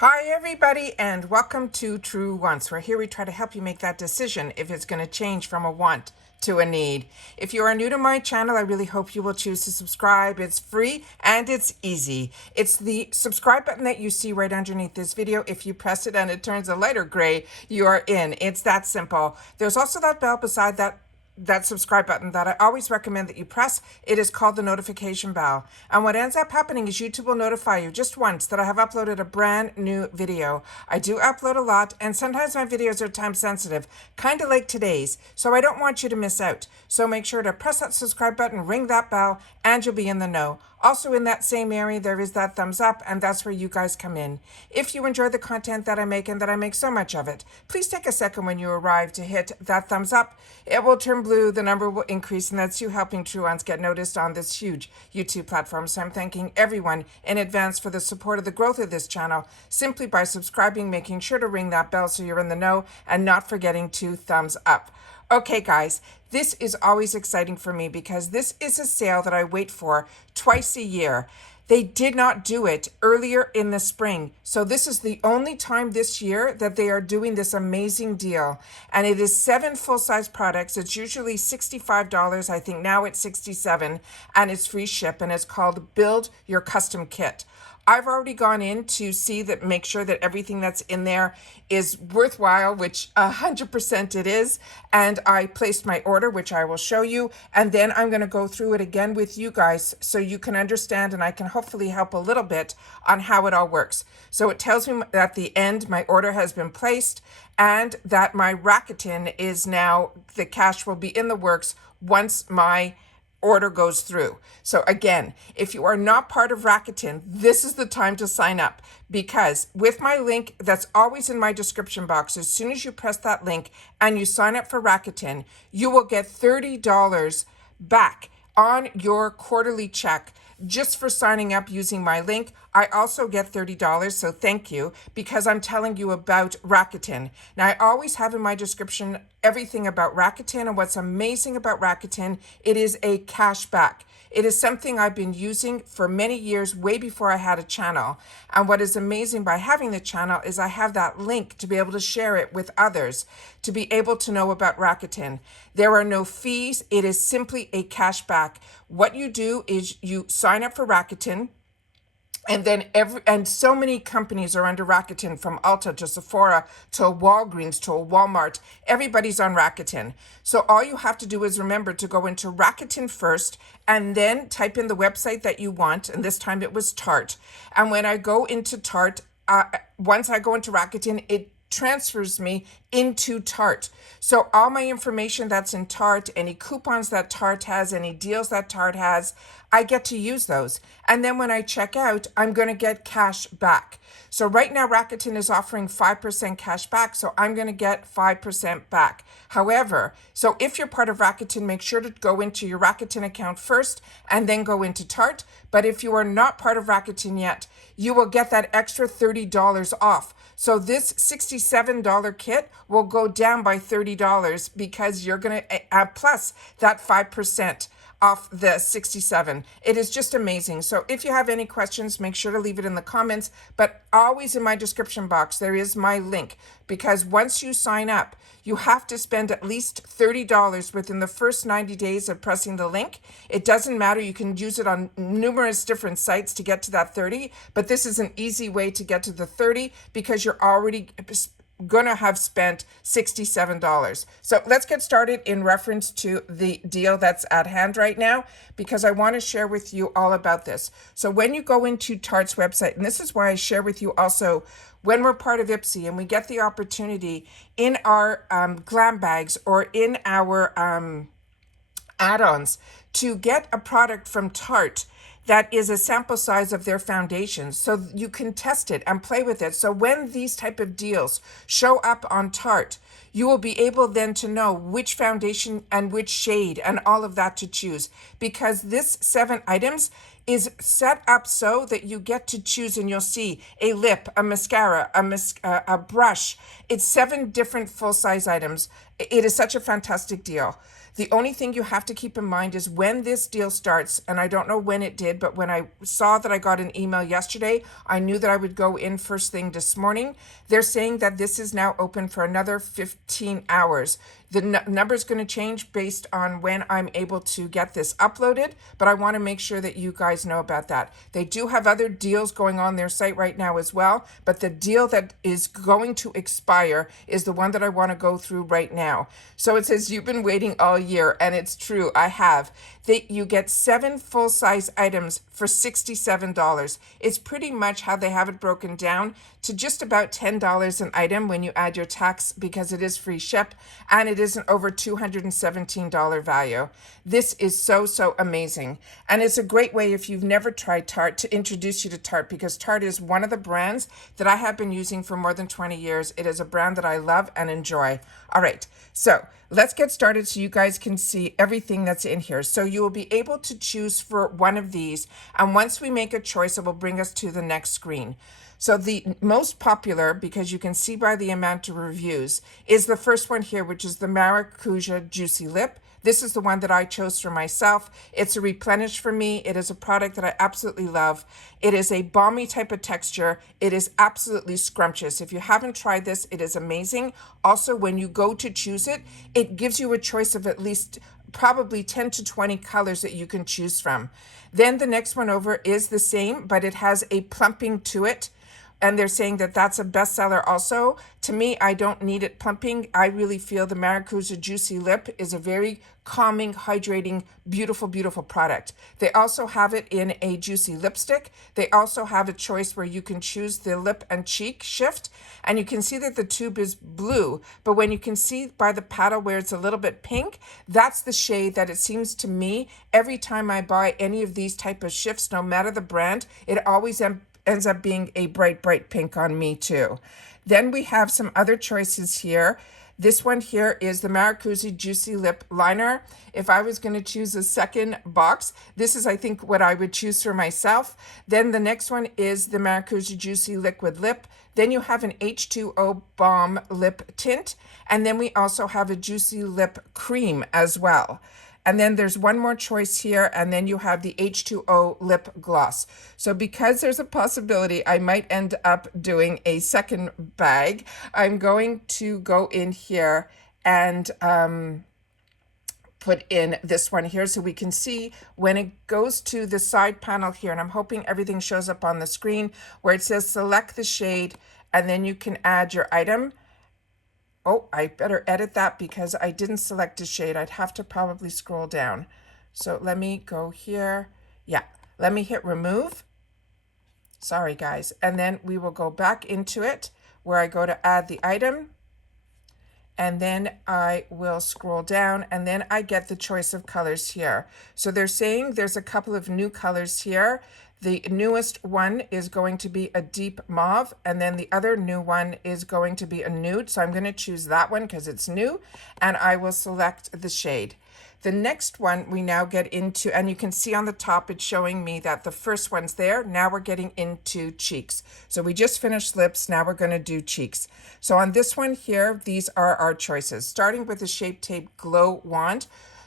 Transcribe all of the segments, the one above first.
Hi, everybody, and welcome to True Wants, where here we try to help you make that decision if it's going to change from a want to a need. If you are new to my channel, I really hope you will choose to subscribe. It's free and it's easy. It's the subscribe button that you see right underneath this video. If you press it and it turns a lighter gray, you are in. It's that simple. There's also that bell beside that subscribe button that I always recommend that you press. It is called the notification bell. And what ends up happening is YouTube will notify you just once that I have uploaded a brand new video. I do upload a lot, and sometimes my videos are time sensitive, kind of like today's, so I don't want you to miss out. So make sure to press that subscribe button, ring that bell, and you'll be in the know. Also in that same area, there is that thumbs up, and that's where you guys come in. If you enjoy the content that I make and that I make so much of it, please take a second when you arrive to hit that thumbs up. It will turn blue, the number will increase, and that's you helping True Ones get noticed on this huge YouTube platform. So I'm thanking everyone in advance for the support of the growth of this channel simply by subscribing, making sure to ring that bell so you're in the know, and not forgetting to thumbs up. Okay, guys, this is always exciting for me because this is a sale that I wait for twice a year. They did not do it earlier in the spring. So this is the only time this year that they are doing this amazing deal. And it is 7 full-size products. It's usually $65. I think now it's $67, and it's free ship, and it's called Build Your Custom Kit. I've already gone in to see that, make sure that everything that's in there is worthwhile, which 100% it is. And I placed my order, which I will show you. And then I'm going to go through it again with you guys so you can understand, and I can hopefully help a little bit on how it all works. So it tells me at the end my order has been placed and that my Rakuten is now, the cash will be in the works once my order goes through. So again, if you are not part of Rakuten, this is the time to sign up, because with my link that's always in my description box, as soon as you press that link and you sign up for Rakuten, you will get $30 back on your quarterly check just for signing up using my link. I also get $30, so thank you, because I'm telling you about Rakuten. Now, I always have in my description everything about Rakuten, and what's amazing about Rakuten, it is a cash back. It is something I've been using for many years, way before I had a channel. And what is amazing by having the channel is I have that link to be able to share it with others, to be able to know about Rakuten. There are no fees. It is simply a cash back. What you do is you sign up for Rakuten, and then so many companies are under Rakuten, from Ulta to Sephora to Walgreens to Walmart. Everybody's on Rakuten. So all you have to do is remember to go into Rakuten first and then type in the website that you want. And this time it was TARTE. And when I go into TARTE, once I go into Rakuten, it transfers me into TARTE. So all my information that's in TARTE, any coupons that TARTE has, any deals that TARTE has, I get to use those. And then when I check out, I'm going to get cash back. So right now Rakuten is offering 5% cash back, so I'm going to get 5% back. However, so if you're part of Rakuten, make sure to go into your Rakuten account first and then go into TARTE. But if you are not part of Rakuten yet, you will get that extra $30 off. So this $67 kit will go down by $30 because you're going to plus that 5% off the 67. It is just amazing. So if you have any questions, make sure to leave it in the comments, but always in my description box, there is my link, because once you sign up, you have to spend at least $30 within the first 90 days of pressing the link. It doesn't matter. You can use it on numerous different sites to get to that 30, but this is an easy way to get to the 30 because you're already gonna have spent $67. So let's get started in reference to the deal that's at hand right now, because I want to share with you all about this. So when you go into TARTE's website, and this is why I share with you also when we're part of Ipsy and we get the opportunity in our glam bags or in our add-ons to get a product from TARTE that is a sample size of their foundations, so you can test it and play with it. So when these type of deals show up on TARTE, you will be able then to know which foundation and which shade and all of that to choose, because this 7 items is set up so that you get to choose, and you'll see a lip, a mascara, a brush. It's 7 different full-size items. It is such a fantastic deal. The only thing you have to keep in mind is when this deal starts, and I don't know when it did, but when I saw that I got an email yesterday, I knew that I would go in first thing this morning. They're saying that this is now open for another 15 hours. The number is going to change based on when I'm able to get this uploaded, but I want to make sure that you guys know about that. They do have other deals going on their site right now as well, but the deal that is going to expire is the one that I want to go through right now. So it says you've been waiting all year, and it's true, I have. You get 7 full-size items for $67. It's pretty much how they have it broken down to just about $10 an item when you add your tax, because it is free ship and it is an over $217 value. This is so amazing. And it's a great way, if you've never tried Tarte, to introduce you to Tarte, because Tarte is one of the brands that I have been using for more than 20 years. It is a brand that I love and enjoy. All right, so let's get started so you guys can see everything that's in here. So you will be able to choose for one of these, and once we make a choice, it will bring us to the next screen. So the most popular, because you can see by the amount of reviews, is the first one here, which is the Maracuja Juicy Lip. This is the one that I chose for myself. It's a replenish for me. It is a product that I absolutely love. It is a balmy type of texture. It is absolutely scrumptious. If you haven't tried this, it is amazing. Also, when you go to choose it, it gives you a choice of at least probably 10 to 20 colors that you can choose from. Then the next one over is the same, but it has a plumping to it. And they're saying that that's a bestseller also. To me, I don't need it plumping. I really feel the Maracuja Juicy Lip is a very calming, hydrating, beautiful product. They also have it in a juicy lipstick. They also have a choice where you can choose the lip and cheek shift. And you can see that the tube is blue, but when you can see by the paddle where it's a little bit pink, that's the shade that it seems to me every time I buy any of these type of shifts, no matter the brand, it always ends up being a bright pink on me too. Then we have some other choices here. This one here is the Maracuja Juicy Lip Liner. If I was going to choose a second box, this is, I think, what I would choose for myself. Then the next one is the Maracuja Juicy Liquid Lip. Then you have an H2O Balm Lip Tint. And then we also have a Juicy Lip Cream as well. And then there's one more choice here, and then you have the H2O lip gloss. So because there's a possibility I might end up doing a second bag, I'm going to go in here and put in this one here so we can see when it goes to the side panel here, and I'm hoping everything shows up on the screen, where it says select the shade, and then you can add your item. Oh, I better edit that because I didn't select a shade. I'd have to probably scroll down. So let me go here. Yeah, let me hit remove. Sorry, guys. And then we will go back into it where I go to add the item. And then I will scroll down, and then I get the choice of colors here. So they're saying there's a couple of new colors here. The newest one is going to be a deep mauve, and then the other new one is going to be a nude. So I'm going to choose that one because it's new, and I will select the shade. The next one we now get into, and you can see on the top, it's showing me that the first one's there. Now we're getting into cheeks. So we just finished lips. Now we're going to do cheeks. So on this one here, these are our choices. Starting with the Shape Tape Glow Wand.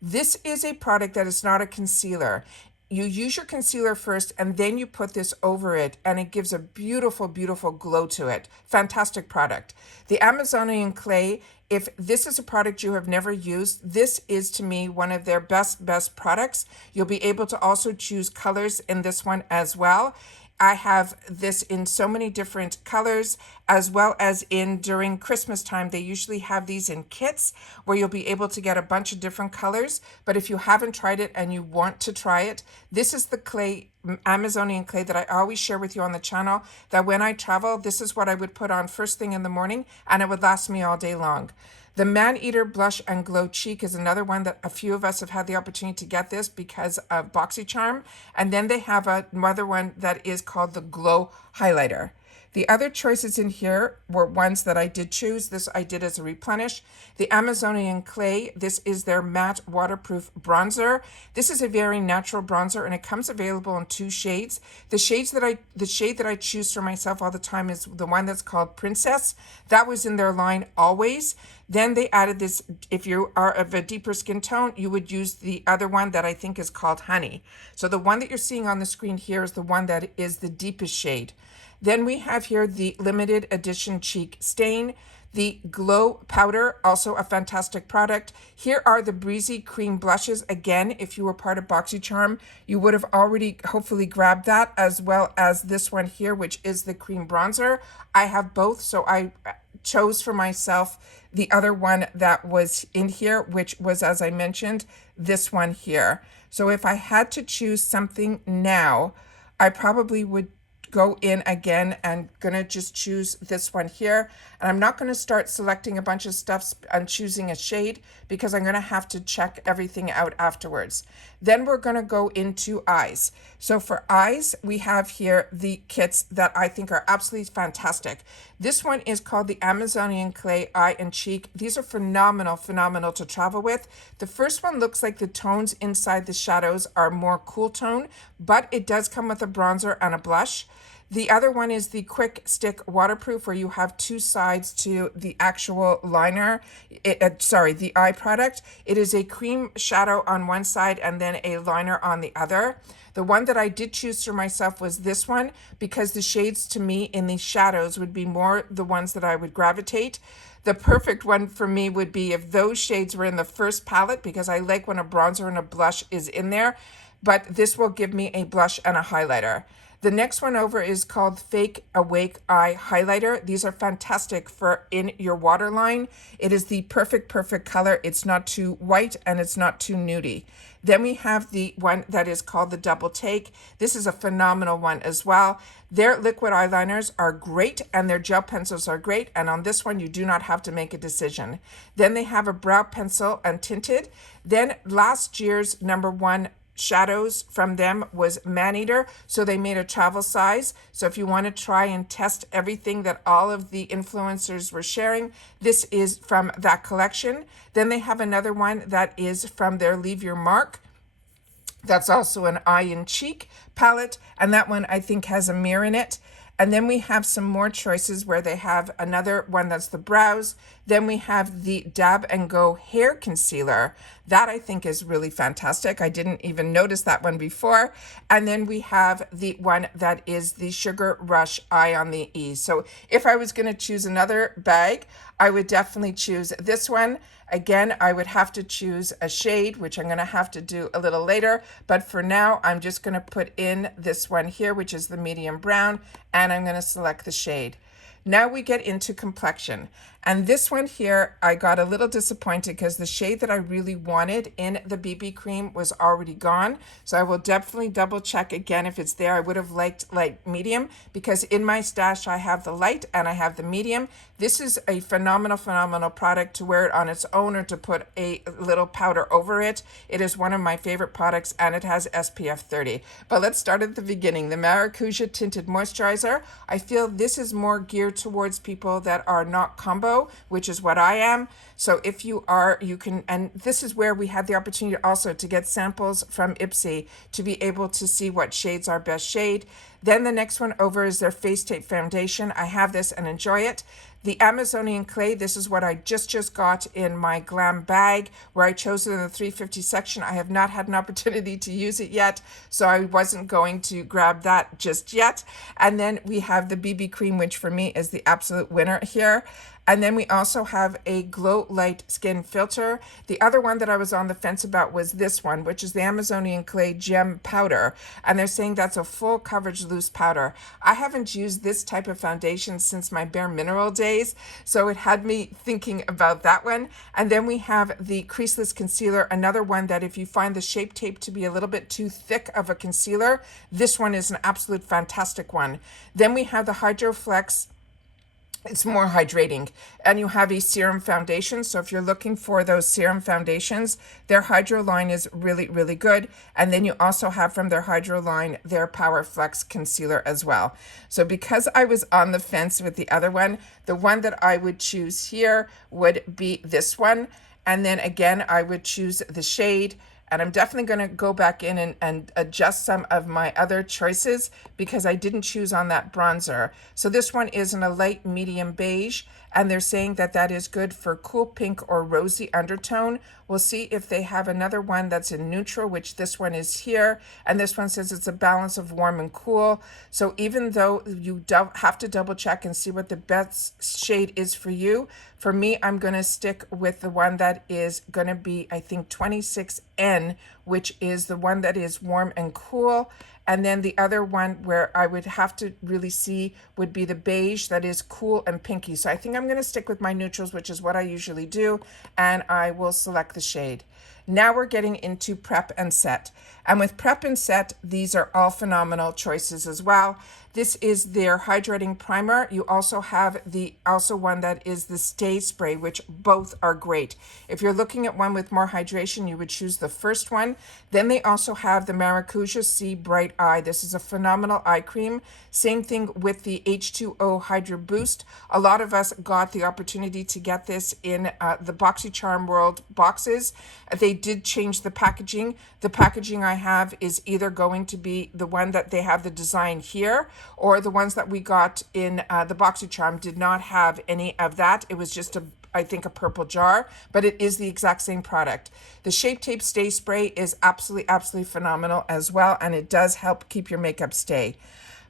This is a product that is not a concealer. You use your concealer first, and then you put this over it, and it gives a beautiful glow to it. Fantastic product. The Amazonian Clay, if this is a product you have never used, this is to me one of their best products. You'll be able to also choose colors in this one as well. I have this in so many different colors, as well as during Christmas time. They usually have these in kits where you'll be able to get a bunch of different colors. But if you haven't tried it and you want to try it, this is the clay, Amazonian clay, that I always share with you on the channel, that when I travel, this is what I would put on first thing in the morning, and it would last me all day long. The Man Eater Blush and Glow Cheek is another one that a few of us have had the opportunity to get this because of BoxyCharm. And then they have another one that is called the Glow Highlighter. The other choices in here were ones that I did choose. This I did as a replenish. The Amazonian Clay, this is their matte waterproof bronzer. This is a very natural bronzer and it comes available in 2 shades. The shade that I choose for myself all the time is the one that's called Princess. That was in their line always. Then they added this, if you are of a deeper skin tone, you would use the other one that I think is called Honey. So the one that you're seeing on the screen here is the one that is the deepest shade. Then we have here the limited edition cheek stain, the glow powder, also a fantastic product. Here are the breezy cream blushes. Again, if you were part of BoxyCharm, you would have already hopefully grabbed that, as well as this one here, which is the cream bronzer. I have both, so I chose for myself the other one that was in here, which was, as I mentioned, this one here. So if I had to choose something now, I probably would go in again and gonna just choose this one here. And I'm not gonna start selecting a bunch of stuff and choosing a shade because I'm gonna have to check everything out afterwards. Then we're gonna go into eyes. So for eyes, we have here the kits that I think are absolutely fantastic. This one is called the Amazonian Clay Eye and Cheek. These are phenomenal to travel with. The first one looks like the tones inside the shadows are more cool tone, but it does come with a bronzer and a blush. The other one is the Quick Stick Waterproof, where you have 2 sides to the actual liner, the eye product. It is a cream shadow on one side and then a liner on the other. The one that I did choose for myself was this one because the shades to me in the shadows would be more the ones that I would gravitate. The perfect one for me would be if those shades were in the first palette, because I like when a bronzer and a blush is in there, but this will give me a blush and a highlighter. The next one over is called Fake Awake Eye Highlighter. These are fantastic for in your waterline. It is the perfect color. It's not too white and it's not too nudie. Then we have the one that is called the Double Take. This is a phenomenal one as well. Their liquid eyeliners are great and their gel pencils are great. And on this one, you do not have to make a decision. Then they have a brow pencil and tinted. Then last year's #1 shadows from them was Maneater, so they made a travel size. So if you want to try and test everything that all of the influencers were sharing, this is from that collection. Then they have another one that is from their Leave Your Mark. That's also an eye and cheek palette, and that one I think has a mirror in it. And then we have some more choices where they have another one that's the brows. Then we have the Dab and Go hair concealer. That I think is really fantastic. I didn't even notice that one before. And then we have the one that is the Sugar Rush Eye on the E. So if I was going to choose another bag, I would definitely choose this one. Again, I would have to choose a shade, which I'm going to have to do a little later. But for now, I'm just going to put in this one here, which is the medium brown, and I'm going to select the shade. Now we get into complexion. And this one here, I got a little disappointed because the shade that I really wanted in the BB cream was already gone. So I will definitely double check again if it's there. I would have liked light medium because in my stash, I have the light and I have the medium. This is a phenomenal product to wear it on its own or to put a little powder over it. It is one of my favorite products and it has SPF 30. But let's start at the beginning. The Maracuja Tinted Moisturizer. I feel this is more geared towards people that are not combo, which is what I am. So if you are, you can, and this is where we had the opportunity also to get samples from Ipsy to be able to see what shades are best shade. Then the next one over is their Face Tape Foundation. I have this and enjoy it. The Amazonian Clay, this is what I just got in my glam bag where I chose it in the 350 section. I have not had an opportunity to use it yet, so I wasn't going to grab that just yet. And then we have the BB cream, which for me is the absolute winner here. And then we also have a Glow Light Skin Filter. The other one that I was on the fence about was this one, which is the Amazonian Clay Gem Powder. And they're saying that's a full coverage loose powder. I haven't used this type of foundation since my Bare Mineral days, so it had me thinking about that one. And then we have the Creaseless Concealer, another one that if you find the Shape Tape to be a little bit too thick of a concealer, this one is an absolute fantastic one. Then we have the Hydro Flex it's more hydrating. And you have a serum foundation. So if you're looking for those serum foundations, their Hydro line is really, really good. And then you also have from their Hydro line, their Power Flex concealer as well. So because I was on the fence with the other one, the one that I would choose here would be this one. And then again, I would choose the shade. And I'm definitely going to go back in and adjust some of my other choices because I didn't choose on that bronzer. So this one is in a light medium beige, and they're saying that that is good for cool pink or rosy undertone. We'll see if they have another one that's in neutral, which this one is here. And this one says it's a balance of warm and cool. So even though you have to double check and see what the best shade is for you, for me, I'm going to stick with the one that is going to be, I think, 26N, which is the one that is warm and cool. And then the other one where I would have to really see would be the beige that is cool and pinky. So I think I'm going to stick with my neutrals, which is what I usually do, and I will select the shade. Now we're getting into prep and set. And with prep and set, these are all phenomenal choices as well. This is their hydrating primer. You also have the one that is the stay spray, which both are great. If you're looking at one with more hydration, you would choose the first one. Then they also have the Maracuja C Bright Eye. This is a phenomenal eye cream. Same thing with the H2O Hydra Boost. A lot of us got the opportunity to get this in the BoxyCharm World boxes. They did change the packaging. The packaging I have is either going to be the one that they have the design here, or the ones that we got in the BoxyCharm did not have any of that. It was just I think a purple jar, but it is the exact same product. The Shape Tape Stay Spray is absolutely phenomenal as well, and it does help keep your makeup stay.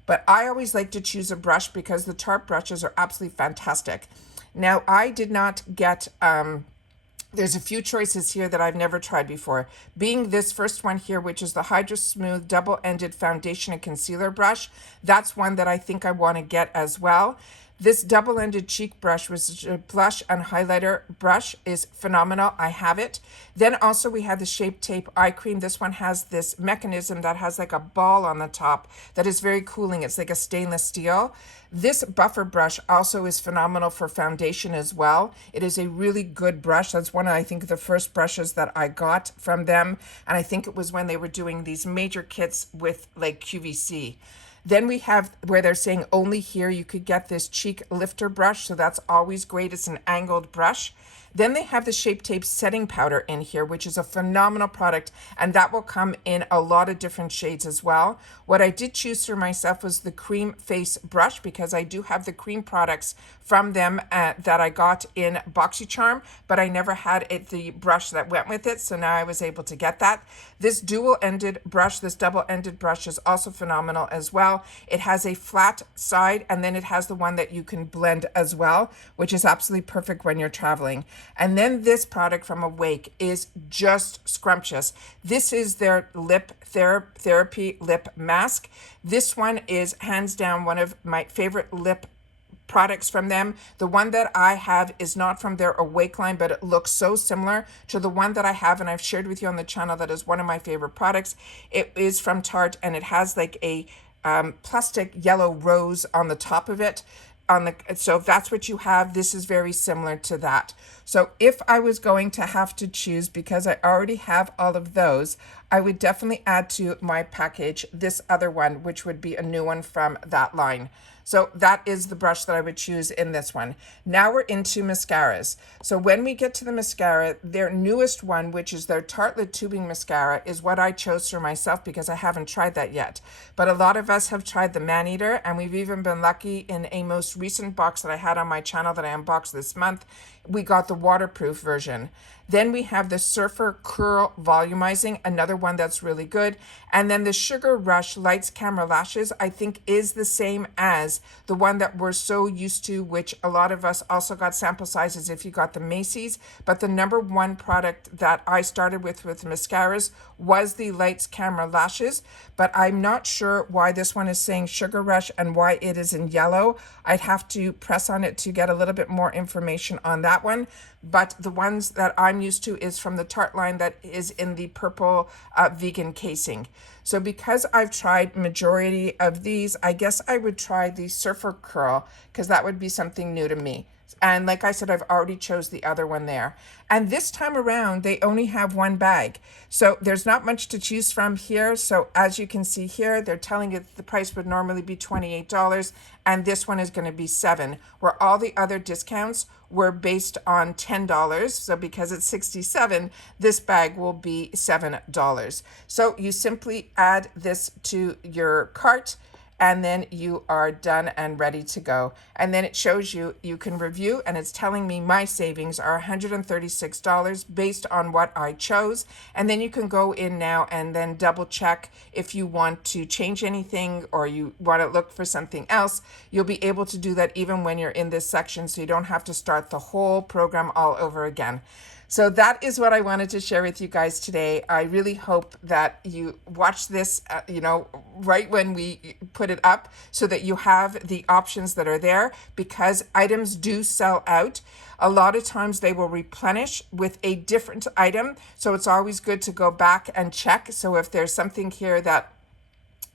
But I always like to choose a brush because the Tarte brushes are absolutely fantastic. Now, I did not get, there's a few choices here that I've never tried before. Being this first one here, which is the Hydra Smooth Double-Ended Foundation and Concealer Brush, that's one that I think I want to get as well. This double-ended cheek brush, which is a blush and highlighter brush, is phenomenal. I have it. Then also we have the Shape Tape Eye Cream. This one has this mechanism that has like a ball on the top that is very cooling. It's like a stainless steel. This buffer brush also is phenomenal for foundation as well. It is a really good brush. That's one of, I think, the first brushes that I got from them. And I think it was when they were doing these major kits with like QVC. Then we have where they're saying only here you could get this cheek lifter brush. So that's always great. It's an angled brush. Then they have the Shape Tape setting powder in here, which is a phenomenal product, and that will come in a lot of different shades as well. What I did choose for myself was the cream face brush because I do have the cream products from them that I got in BoxyCharm, but I never had the brush that went with it, so now I was able to get that. This dual-ended brush, this double-ended brush is also phenomenal as well. It has a flat side, and then it has the one that you can blend as well, which is absolutely perfect when you're traveling. And then this product from Awake is just scrumptious. This is their lip therapy lip mask. This one is hands down one of my favorite lip products from them. The one that I have is not from their Awake line, but it looks so similar to the one that I have and I've shared with you on the channel that is one of my favorite products. It is from Tarte and it has like a plastic yellow rose on the top of it. So if that's what you have, this is very similar to that. So if I was going to have to choose, because I already have all of those, I would definitely add to my package this other one, which would be a new one from that line. So that is the brush that I would choose in this one. Now we're into mascaras. So when we get to the mascara, their newest one, which is their Tartelette Tubing Mascara, is what I chose for myself because I haven't tried that yet. But a lot of us have tried the Maneater, and we've even been lucky in a most recent box that I had on my channel that I unboxed this month. We got the waterproof version. Then we have the Surfer Curl Volumizing, another one that's really good. And then the Sugar Rush Lights Camera Lashes, I think is the same as the one that we're so used to, which a lot of us also got sample sizes if you got the Macy's. But the number one product that I started with mascaras was the Lights Camera Lashes. But I'm not sure why this one is saying Sugar Rush and why it is in yellow. I'd have to press on it to get a little bit more information on that one. But the ones that I'm used to is from the Tarte line that is in the purple vegan casing. So because I've tried majority of these, I guess I would try the Surfer Curl because that would be something new to me. And like I said, I've already chose the other one there. And this time around, they only have one bag. So there's not much to choose from here. So as you can see here, they're telling you that the price would normally be $28 and this one is going to be $7, where all the other discounts were based on $10. So because it's $67, this bag will be $7. So you simply add this to your cart and then you are done and ready to go. And then it shows you, you can review, and it's telling me my savings are $136 based on what I chose. And then you can go in now and then double check if you want to change anything or you want to look for something else. You'll be able to do that even when you're in this section, so you don't have to start the whole program all over again. So that is what I wanted to share with you guys today. I really hope that you watch this, right when we put it up so that you have the options that are there, because items do sell out. A lot of times they will replenish with a different item. So it's always good to go back and check. So if there's something here that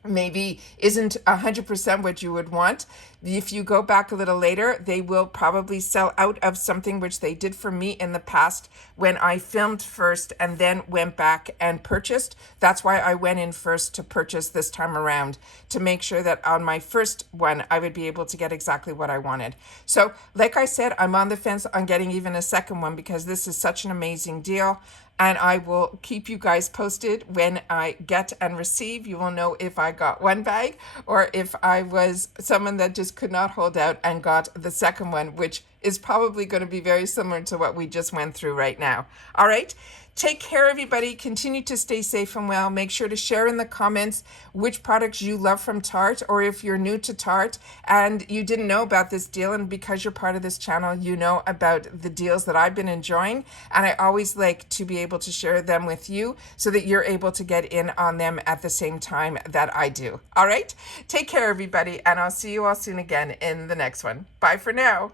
maybe isn't 100% what you would want, if you go back a little later, they will probably sell out of something, which they did for me in the past when I filmed first and then went back and purchased. That's why I went in first to purchase this time around, to make sure that on my first one, I would be able to get exactly what I wanted. So like I said, I'm on the fence on getting even a second one because this is such an amazing deal. And I will keep you guys posted when I get and receive. You will know if I got one bag or if I was someone that just could not hold out and got the second one, which is probably going to be very similar to what we just went through right now. All right. Take care, everybody. Continue to stay safe and well. Make sure to share in the comments which products you love from Tarte, or if you're new to Tarte and you didn't know about this deal, and because you're part of this channel, you know about the deals that I've been enjoying. And I always like to be able to share them with you so that you're able to get in on them at the same time that I do. All right. Take care, everybody. And I'll see you all soon again in the next one. Bye for now.